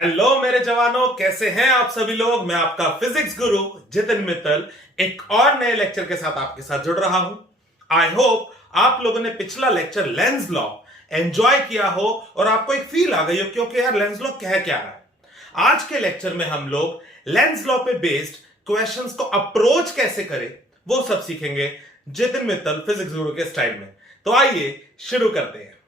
Hello मेरे जवानों, कैसे हैं आप सभी लोग। मैं आपका फिजिक्स गुरु जितिन मित्तल एक और नए लेक्चर के साथ आपके साथ जुड़ रहा हूं। आई होप आप लोगों ने पिछला लेक्चर लेंस लॉ एंजॉय किया हो और आपको एक फील आ गई हो, क्योंकि यार लेंस लॉ कह क्या रहा है। आज के लेक्चर में हम लोग लेंस लॉ पे बेस्ड क्वेश्चंस को अप्रोच कैसे करें वो सब सीखेंगे जितिन मित्तल फिजिक्स गुरु के स्टाइल में। तो आइए शुरू करते हैं।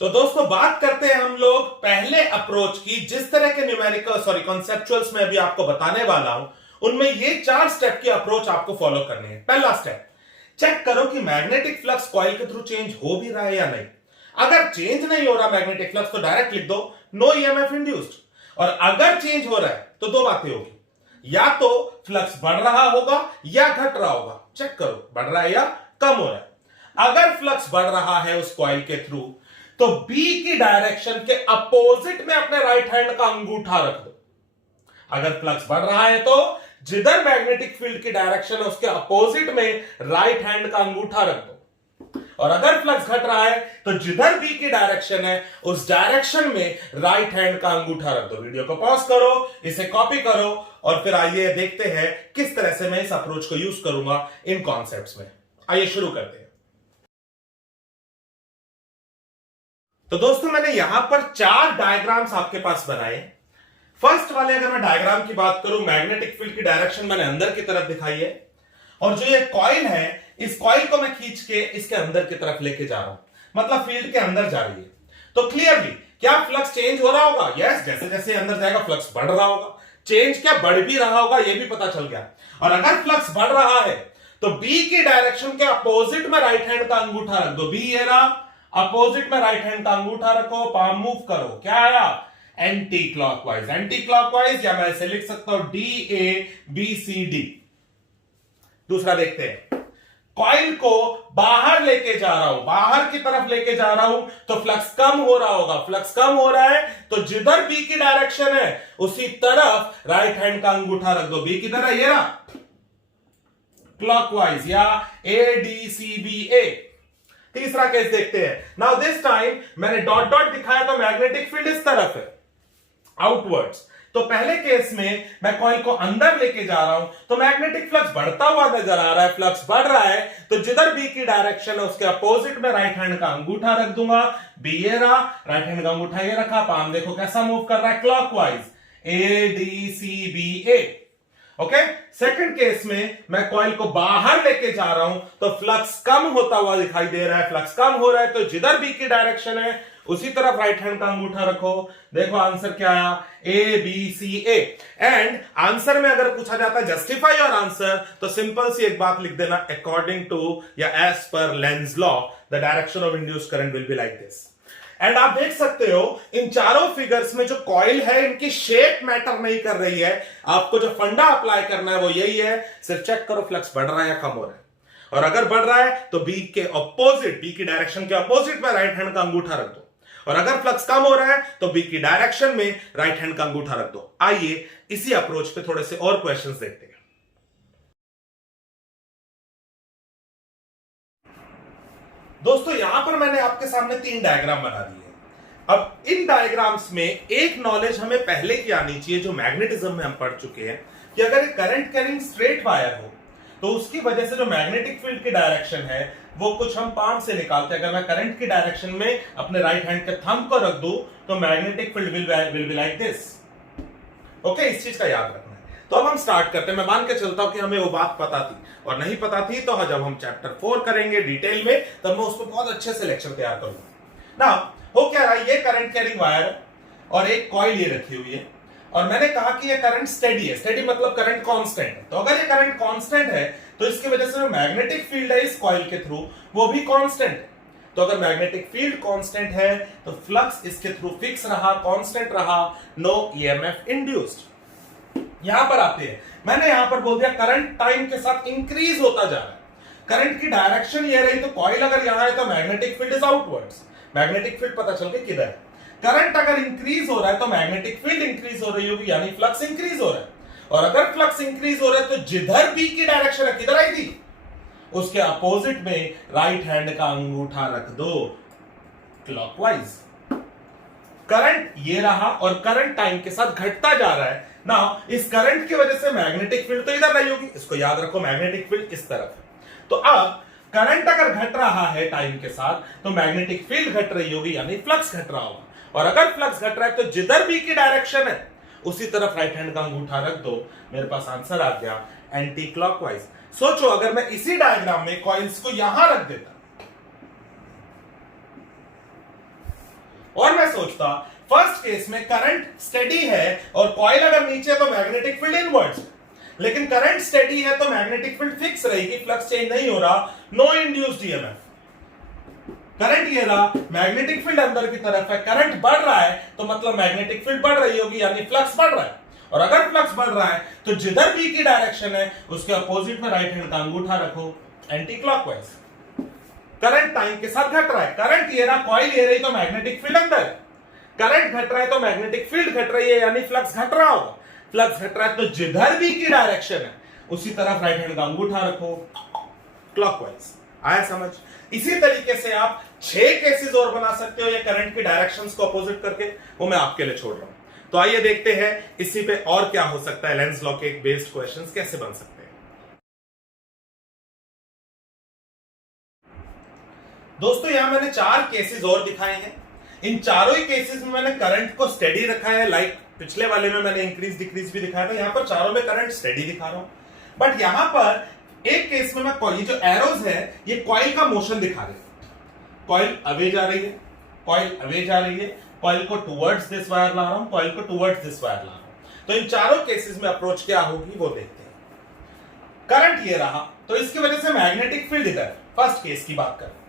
तो दोस्तों बात करते हैं हम लोग पहले अप्रोच की, जिस तरह के न्यूमेरिकल कॉन्सेप्चुअल्स में अभी आपको बताने वाला हूं, उनमें ये 4 स्टेप की अप्रोच आपको फॉलो करनी है। पहला स्टेप, चेक करो कि मैग्नेटिक फ्लक्स कॉइल के थ्रू चेंज हो भी रहा है या नहीं। अगर चेंज नहीं हो रहा मैग्नेटिक फ्लक्स तो डायरेक्ट लिख दो नो ईएमएफ इंड्यूस्ड। और अगर चेंज हो रहा है तो दो बातें होगी, या तो फ्लक्स बढ़ रहा होगा या घट रहा होगा। चेक करो बढ़ रहा है या कम हो रहा है। अगर फ्लक्स बढ़ रहा है उस कॉइल के थ्रू तो बी की डायरेक्शन के अपोजिट में अपने राइट हैंड का अंगूठा रख दो। अगर फ्लक्स बढ़ रहा है तो जिधर मैग्नेटिक फील्ड की डायरेक्शन है उसके अपोजिट में राइट हैंड का अंगूठा रख दो। और अगर फ्लक्स घट रहा है तो जिधर बी की डायरेक्शन है उस डायरेक्शन में राइट हैंड का अंगूठा रख दो। वीडियो को पॉज करो, इसे कॉपी करो और फिर आइए देखते हैं किस तरह से मैं इस अप्रोच को यूज करूंगा इन कॉन्सेप्ट्स में। आइए शुरू करते हैं। तो दोस्तों मैंने यहां पर 4 डायग्राम्स आपके पास बनाए। फर्स्ट वाले अगर मैं डायग्राम की बात करूं, मैग्नेटिक फील्ड की डायरेक्शन मैंने अंदर की तरफ दिखाई है और जो ये कॉइल है इस कॉइल को मैं खींच के इसके अंदर की तरफ लेके जा रहा हूं, मतलब फील्ड के अंदर जा रही है। तो क्लियरली क्या फ्लक्स चेंज हो रहा होगा? यस, जैसे जैसे अंदर जाएगा फ्लक्स बढ़ रहा होगा। चेंज क्या बढ़ भी रहा होगा ये भी पता चल गया। और अगर फ्लक्स बढ़ रहा है तो बी की डायरेक्शन के अपोजिट में राइट हैंड का अंगूठा रख दो। बी ये रहा, अपोजिट में राइट हैंड का अंगूठा रखो, पाम मूव करो। क्या आया? Anti clockwise. एंटी क्लॉकवाइज या मैं इसे लिख सकता हूं DABCD। दूसरा देखते हैं, कॉइल को बाहर लेके जा रहा हूं, बाहर की तरफ लेके जा रहा हूं तो फ्लक्स कम हो रहा होगा। फ्लक्स कम हो रहा है तो जिधर बी की डायरेक्शन है उसी तरफ राइट हैंड का अंगूठा रख दो। बी की तरह ये रहा, क्लॉकवाइज या ADCBA। तीसरा केस देखते हैं। नाउ दिस टाइम मैंने डॉट डॉट दिखाया तो मैग्नेटिक फील्ड इस तरफ है, आउटवर्ड्स। तो पहले केस में मैं कॉइल को अंदर लेके जा रहा हूं तो मैग्नेटिक फ्लक्स बढ़ता हुआ नजर आ रहा है। फ्लक्स बढ़ रहा है तो जिधर बी की डायरेक्शन है उसके अपोजिट में राइट हैंड का अंगूठा रख दूंगा। बी ये रहा, राइट हैंड का अंगूठा ये रखा, पाम देखो कैसा मूव कर रहा है, clockwise, ADCBA। Okay, second case में मैं कॉइल को बाहर लेके जा रहा हूं तो फ्लक्स कम होता हुआ दिखाई दे रहा है। फ्लक्स कम हो रहा है तो जिधर बी की डायरेक्शन है उसी तरफ राइट हैंड का अंगूठा रखो। देखो आंसर क्या आया, ABCA। एंड आंसर में अगर पूछा जाता है जस्टिफाई योर आंसर तो सिंपल सी एक बात लिख देना, अकॉर्डिंग टू या as per Lenz law the direction of induced current will be like this. And आप देख सकते हो इन चारों फिगर्स में जो कॉइल है इनकी शेप मैटर नहीं कर रही है। आपको जो फंडा अप्लाई करना है वो यही है, सिर्फ चेक करो फ्लक्स बढ़ रहा है या कम हो रहा है। और अगर बढ़ रहा है तो बी के अपोजिट, बी की डायरेक्शन के अपोजिट में राइट हैंड का अंगूठा रख दो। और अगर फ्लक्स कम हो रहा है तो बी की डायरेक्शन में राइट हैंड का अंगूठा रख दो। आइए इसी अप्रोच पे थोड़े से और क्वेश्चंस देखते हैं। दोस्तों यहां पर मैंने आपके सामने 3 डायग्राम बना दिए। अब इन डायग्राम्स में एक नॉलेज हमें पहले की आनी चाहिए जो मैग्नेटिज्म में हम पढ़ चुके हैं, कि अगर एक करंट कैरिंग स्ट्रेट वायर हो तो उसकी वजह से जो मैग्नेटिक फील्ड की डायरेक्शन है वो कुछ हम पाम से निकालते हैं। अगर मैं करंट की डायरेक्शन में अपने राइट हैंड के थंब को रख दूं तो magnetic field will be like this. Okay, इस चीज का याद रखना है। तो अब हम स्टार्ट करते हैं। मैं मान के चलता हूं कि हमें वो बात पता थी, और नहीं पता थी तो जब हम चैप्टर 4 करेंगे डिटेल में तब मैं उसको बहुत अच्छे से लेक्चर तैयार करूंगा ना। हो क्या रहा है, ये करंट कैरिंग वायर और एक कॉइल ये रखी हुई है और मैंने कहा कि ये करंट स्टेडी है। स्टेडी मतलब करंट कांस्टेंट है। तो अगर ये करंट कांस्टेंट है तो इसकी वजह से जो मैग्नेटिक फील्ड है इस कॉइल के थ्रू वो भी कांस्टेंट है। तो अगर मैग्नेटिक फील्ड कांस्टेंट है तो फ्लक्स इसके थ्रू फिक्स रहा, कांस्टेंट रहा, नो ईएमएफ इंड्यूस्ड। यहां पर आते हैं, मैंने यहां पर बोल दिया करंट टाइम के साथ इंक्रीज होता जा रहा है। करंट की डायरेक्शन ये रही तो कॉइल अगर यहां है तो magnetic field is outwards. Magnetic field पता चल के किधर है। करंट अगर इंक्रीज हो रहा है तो मैग्नेटिक फील्ड इंक्रीज हो रही होगी, यानी फ्लक्स इंक्रीज हो रहा है। और अगर फ्लक्स इंक्रीज हो रहा है तो जिधर बी की डायरेक्शन है किधर आई थी, उसके अपोजिट में राइट हैंड का अंगूठा रख दो क्लॉकवाइज। करंट ये रहा और करंट टाइम के साथ घटता जा रहा है ना। इस करंट की वजह से मैग्नेटिक फील्ड तो इधर रही होगी, इसको याद रखो, मैग्नेटिक फील्ड इस तरफ है। तो अब करंट अगर घट रहा है टाइम के साथ तो मैग्नेटिक फील्ड घट रही होगी, यानी फ्लक्स घट रहा होगा। और अगर फ्लक्स घट रहा है तो जिधर बी की डायरेक्शन है उसी तरफ राइट हैंड का अंगूठा रख दो। मेरे पास आंसर आ गया एंटी क्लॉकवाइज। सोचो अगर मैं इसी डायग्राम में कॉइल्स को यहां रख देता और मैं सोचता फर्स्ट केस में करंट स्टेडी है और कॉइल अगर नीचे है तो मैग्नेटिक फील्ड इनवर्ड्स है, लेकिन करंट स्टेडी है तो मैग्नेटिक फील्ड फिक्स रहेगी, फ्लक्स चेंज नहीं हो रहा, नो इंड्यूस्ड ईएमएफ। करंट ये रहा, मैग्नेटिक फील्ड अंदर की तरफ है, करंट बढ़ रहा है तो मतलब मैग्नेटिक फील्ड बढ़ रही होगी, यानी फ्लक्स बढ़ रहा है। और अगर फ्लक्स बढ़ रहा है तो जिधर बी की डायरेक्शन है उसके अपोजिट में राइट हैंड का अंगूठा रखो एंटी क्लॉकवाइज। करंट टाइम के साथ घट रहा है, करंट ये रहा, कॉइल ये रही तो मैग्नेटिक फील्ड अंदर, करंट घट रहा है तो मैग्नेटिक फील्ड घट रही है, यानी फ्लक्स घट रहा होगा। फ्लक्स घट रहा है तो जिधर बी की डायरेक्शन है उसी तरफ राइट हैंड का अंगूठा रखो क्लॉकवाइज। आया समझ? इसी तरीके से आप 6 केसेस और बना सकते हो ये करंट की डायरेक्शंस को अपोजिट करके, वो मैं आपके लिए छोड़ रहा हूं। तो आइए देखते हैं इसी पे और क्या हो सकता है, लेंज लॉ के बेस्ड क्वेश्चंस कैसे बन सकते हैं। दोस्तों यहां मैंने 4 केसेस और दिखाए हैं। इन चारों ही केसेस में मैंने करंट को स्टेडी रखा है, लाइक पिछले वाले में मैंने इंक्रीज डिक्रीज भी दिखाया था, यहां पर चारों में करंट स्टेडी दिखा रहा हूं। बट यहां पर एक केस में मैं ये जो एरोज है ये कॉइल का मोशन दिखा रहे हैं। कॉइल अवे जा रही है, कॉइल अवे जा रही है, कॉइल को टुवर्ड्स दिस वायर ला रहा हूं, कॉइल को टुवर्ड्स दिस वायर ला रहा हूं। तो इन चारों केसेस में अप्रोच क्या होगी वो देखते हैं। करंट ये रहा तो इसकी वजह से मैग्नेटिक फील्ड इधर, फर्स्ट केस की बात करें।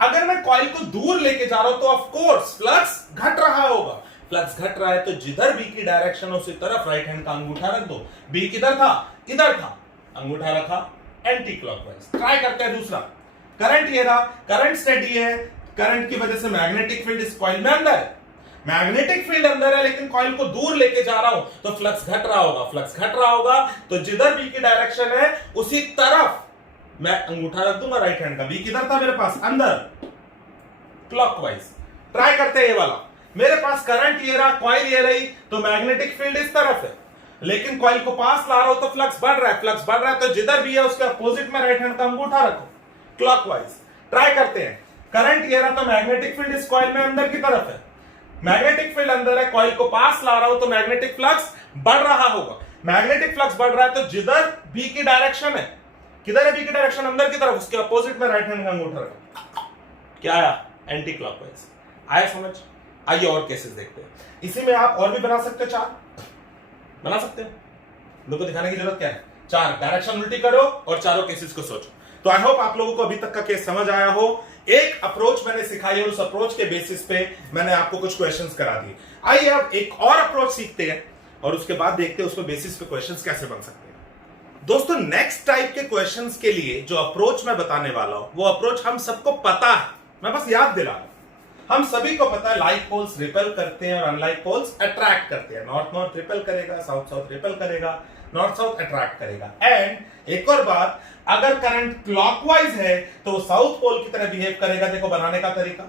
अगर मैं कॉइल को दूर लेके जा रहा हूं तो ऑफ कोर्स फ्लक्स घट रहा होगा। फ्लक्स घट रहा है तो जिधर बी की डायरेक्शन उसी तरफ राइट हैंड का अंगूठा रख दो। बी किधर था, इधर था, अंगूठा रखा एंटी क्लॉकवाइज। ट्राई करते हैं दूसरा। करंट ये रहा, करंट स्टेडी है, करंट की वजह से मैग्नेटिक फील्ड इस कॉइल में अंदर है, मैग्नेटिक फील्ड अंदर है लेकिन कॉइल को दूर लेके जा रहा हूं तो फ्लक्स घट रहा होगा। फ्लक्स घट रहा होगा तो जिधर बी की डायरेक्शन है उसी तरफ मैं अंगूठा रख दूंगा राइट हैंड का। बी किधर था मेरे पास, अंदर, क्लॉकवाइज। ट्राई करते हैं ये वाला। मेरे पास करंट ये रहा, कॉइल ये रही, तो मैग्नेटिक फील्ड इस तरफ है लेकिन कॉइल को पास ला रहा हूं तो फ्लक्स बढ़ रहा है। फ्लक्स बढ़ रहा है तो जिधर भी है उसके अपोजिट में राइट हैंड का अंगूठा रखो क्लॉकवाइज। ट्राई करते हैं। करंट ये रहा तो मैग्नेटिक फील्ड इस कॉइल में अंदर की तरफ है, मैग्नेटिक फील्ड अंदर है, कॉइल को पास ला रहा हूं तो मैग्नेटिक फ्लक्स बढ़ रहा होगा। मैग्नेटिक फ्लक्स बढ़ रहा है तो जिधर बी की डायरेक्शन है, किधर है बी की डायरेक्शन, अंदर की तरफ, उसके अपोजिट में राइट हैंड का अंगूठा रखो। क्या आया, एंटी क्लॉकवाइज। आया समझ? आइए और केसेस देखते हैं। इसी में आप और भी बना सकते हो, 4 बना सकते हैं। लोगों को दिखाने की जरूरत क्या है, 4 डायरेक्शन उल्टी करो और चारों केसेस को सोचो। तो आई होप आप लोगों को अभी तक का केस समझ आया हो। एक अप्रोच मैंने सिखाई और उस अप्रोच के बेसिस पे मैंने आपको कुछ क्वेश्चंस करा दिए। आइए अब एक और अप्रोच सीखते हैं और उसके बाद देखते हैं उसके बेसिस पे क्वेश्चंस कैसे बन सकते हैं। दोस्तों नेक्स्ट टाइप के क्वेश्चंस के लिए जो अप्रोच मैं बताने वाला हूं वो अप्रोच हम सबको पता है, मैं बस याद दिला रहा हूं। हम सभी को पता है लाइक पोल्स रिपेल करते हैं और अनलाइक पोल्स अट्रैक्ट करते हैं। नॉर्थ नॉर्थ रिपेल करेगा, साउथ साउथ रिपेल करेगा, नॉर्थ साउथ अट्रैक्ट करेगा। एंड एक और बात, अगर करंट क्लॉकवाइज है तो वो साउथ पोल की तरह बिहेव करेगा, देखो बनाने का तरीका।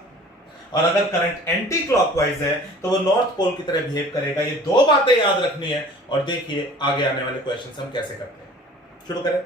और अगर करंट एंटी क्लॉकवाइज है तो वो नॉर्थ पोल की तरह बिहेव करेगा। ये 2 बातें याद रखनी है और देखिए आगे आने वाले क्वेश्चंस हम कैसे करते हैं। शुरू करें।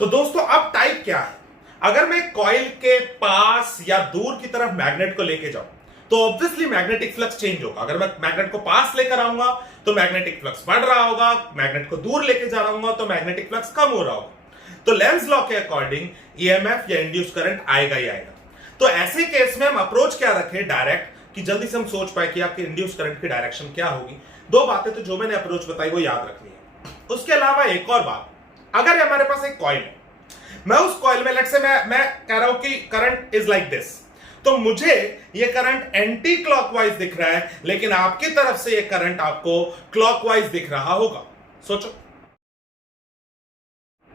तो दोस्तों अब टाइप क्या है, अगर मैं कॉइल के पास या दूर की तरफ मैग्नेट को लेके जाऊं तो ऑब्वियसली मैग्नेटिक फ्लक्स चेंज होगा। अगर मैं मैग्नेट को पास लेकर आऊंगा तो मैग्नेटिक फ्लक्स बढ़ रहा होगा, मैग्नेट को दूर लेके जा रहा हूं तो मैग्नेटिक फ्लक्स कम हो रहा होगा। तो लेंज लॉ के अकॉर्डिंग ईएमएफ या इंड्यूस करंट आएगा ही आएगा। तो ऐसे केस में हम अप्रोच क्या रखें डायरेक्ट, कि जल्दी से हम सोच पाए कि आपके इंड्यूस करंट की डायरेक्शन क्या होगी। 2 बातें तो जो मैंने अप्रोच बताई वो याद रखनी है। उसके अलावा एक और बात, अगर हमारे पास एक कॉइल है, मैं उस कॉइल में लेट्स से मैं कह रहा हूं कि करंट इज लाइक दिस, तो मुझे ये करंट एंटी क्लॉकवाइज दिख रहा है लेकिन आपकी तरफ से ये करंट आपको क्लॉकवाइज दिख रहा होगा। सोचो।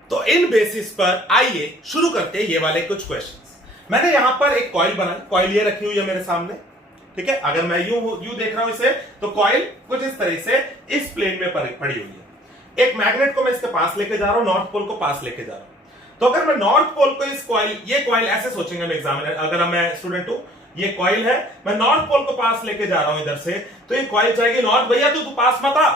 तो इन बेसिस पर आइए शुरू करते हैं ये वाले कुछ क्वेश्चंस। मैंने यहां पर एक कॉइल बनाई, कॉइल ये रखी हुई है मेरे सामने, ठीक है, अगर मैं यू देख रहा हूं इसे, तो कॉइल कुछ इस तरह से इस प्लेन में पड़ी हुई है। एक मैग्नेट को मैं इसके पास लेके जा रहा हूं, नॉर्थ पोल को पास लेके जा रहा हूं। तो अगर मैं नॉर्थ पोल को इस कॉइल, ये कॉइल ऐसे सोचेंगे एग्जामिनर, अगर मैं स्टूडेंट हूं, ये कॉइल है, मैं नॉर्थ पोल को पास लेके जा रहा हूं इधर से, तो ये कॉइल चाहेगी नॉर्थ भैया तू पास मत आ,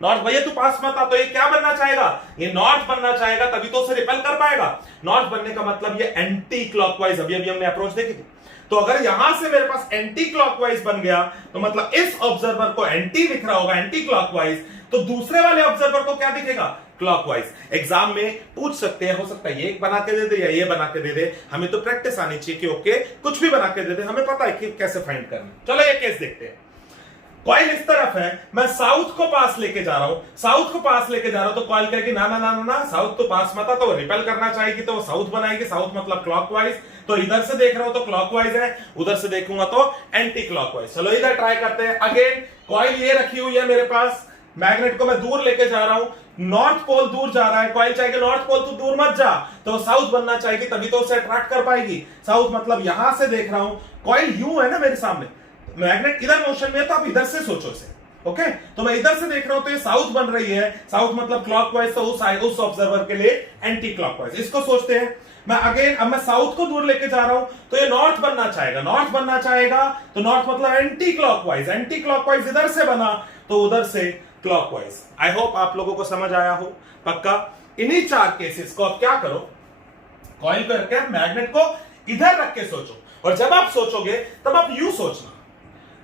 नॉर्थ भैया तू पास मत आ। तो ये क्या बनना चाहेगा, ये नॉर्थ बनना चाहेगा, तभी तो उसे रिपेल कर पाएगा। नॉर्थ बनने का मतलब ये एंटी क्लॉकवाइज, अभी हमने अप्रोच देखी थी। तो अगर यहां से मेरे पास एंटी क्लॉकवाइज बन गया, तो मतलब इस ऑब्जर्वर को एंटी दिख रहा होगा, एंटी क्लॉकवाइज, तो दूसरे वाले ऑब्जर्वर को क्या दिखेगा, क्लॉकवाइज। एग्जाम में पूछ सकते हैं, हो सकता है ये बना के दे दे या ये बना के दे दे, हमें तो प्रैक्टिस आनी चाहिए कि ओके कुछ भी बना के दे दे, हमें पता है कि कैसे फाइंड करना। चलो ये केस देखते हैं। कॉइल इस तरफ है, मैं साउथ को पास लेके जा रहा हूं, साउथ को पास लेके जा रहा हूं, तो कॉइल कहेगी ना ना ना ना, साउथ तो पास मत आ, तो रिपेल करना चाहेगी, तो वो साउथ बनाएगी, साउथ मतलब क्लॉकवाइज। तो इधर से देख रहा हूं तो क्लॉकवाइज है, उधर से देखूंगा तो एंटी क्लॉकवाइज। चलो इधर ट्राई करते हैं। अगेन कॉइल ये रखी हुई है मेरे पास, मैग्नेट को मैं दूर लेके जा रहा हूं, नॉर्थ पोल दूर जा रहा है, कॉइल चाहेगी नॉर्थ पोल तू दूर मत जा, तो साउथ बनना चाहेगी, तभी तो उसे अट्रैक्ट कर पाएगी। साउथ मतलब यहां से देख रहा हूं, कॉइल यूं है ना मेरे सामने, मैग्नेट इधर मोशन में है, तो आप इधर से सोचो इसे, ओके। तो मैं इधर से देख रहा हूं तो ये साउथ बन रही है, साउथ मतलब क्लॉकवाइज, तो उस ऑब्जर्वर के लिए एंटी क्लॉकवाइज। इसको सोचते हैं। मैं अगेन, अब मैं साउथ को दूर लेके जा रहा हूं, तो ये नॉर्थ बनना चाहेगा, नॉर्थ बनना चाहेगा, तो नॉर्थ मतलब एंटी क्लॉकवाइज, एंटी क्लॉकवाइज इधर से बना, तो उधर से क्लॉकवाइज। आई होप आप लोगों को समझ आया हो पक्का। इन्हीं 4 केसेस को आप क्या करो, कॉइल को रख के मैग्नेट को इधर रख के सोचो, और जब आप सोचोगे तब आप यू सोचना।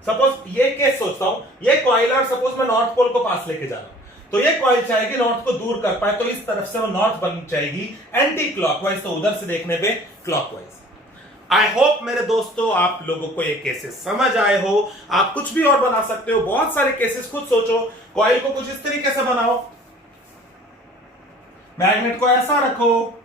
सपोज ये केस सोचता हूं, ये कॉइल और सपोज मैं नॉर्थ पोल को पास लेके जा रहा हूं, तो ये कॉइल चाहेगी नॉर्थ को दूर कर पाए, तो इस तरफ से वो नॉर्थ बन जाएगी एंटी क्लॉकवाइज, तो उधर से देखने पे क्लॉकवाइज। आई होप मेरे दोस्तों आप लोगों को ये केसेस समझ आए हो। आप कुछ भी और बना सकते हो, बहुत सारे केसेस खुद सोचो। कॉइल को कुछ इस तरीके से बनाओ, मैग्नेट को ऐसा रखो,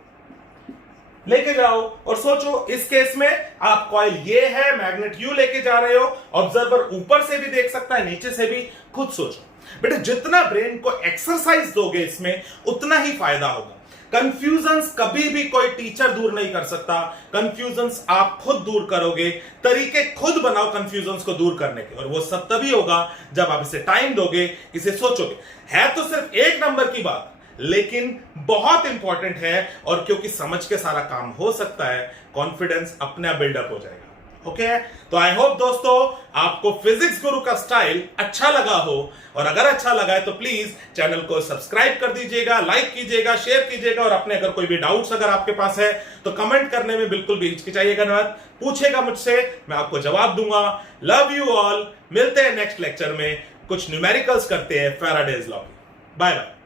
लेके जाओ और सोचो। इस केस में आप कॉइल ये है, मैग्नेट यू लेके जा रहे हो, ऑब्जर्वर ऊपर से भी देख सकता है, नीचे से भी, खुद सोचो। बेटा जितना ब्रेन को एक्सरसाइज दोगे इसमें, उतना ही फायदा होगा। कंफ्यूजन्स कभी भी कोई टीचर दूर नहीं कर सकता, कंफ्यूजन्स आप खुद दूर करोगे। तरीके खुद बनाओ कंफ्यूजन्स को दूर करने के, और वो सब तभी होगा जब आप इसे टाइम दोगे, इसे सोचोगे। है तो सिर्फ 1 नंबर की बात, लेकिन बहुत इंपॉर्टेंट है, और क्योंकि समझ के सारा काम हो सकता है, कॉन्फिडेंस अपने आप बिल्डअप हो जाएगा। ओके, तो आई होप दोस्तों आपको फिजिक्स गुरु का स्टाइल अच्छा लगा हो, और अगर अच्छा लगा है तो प्लीज चैनल को सब्सक्राइब कर दीजिएगा, लाइक कीजिएगा, शेयर कीजिएगा, और अपने अगर कोई भी डाउट्स अगर आपके पास है तो कमेंट करने में बिल्कुल भी हिचकिचाइएगा मत, पूछेगा मुझसे, मैं आपको जवाब दूंगा। लव यू ऑल, मिलते हैं नेक्स्ट लेक्चर में, कुछ न्यूमेरिकल्स करते हैं फैराडेज लॉ। Bye bye.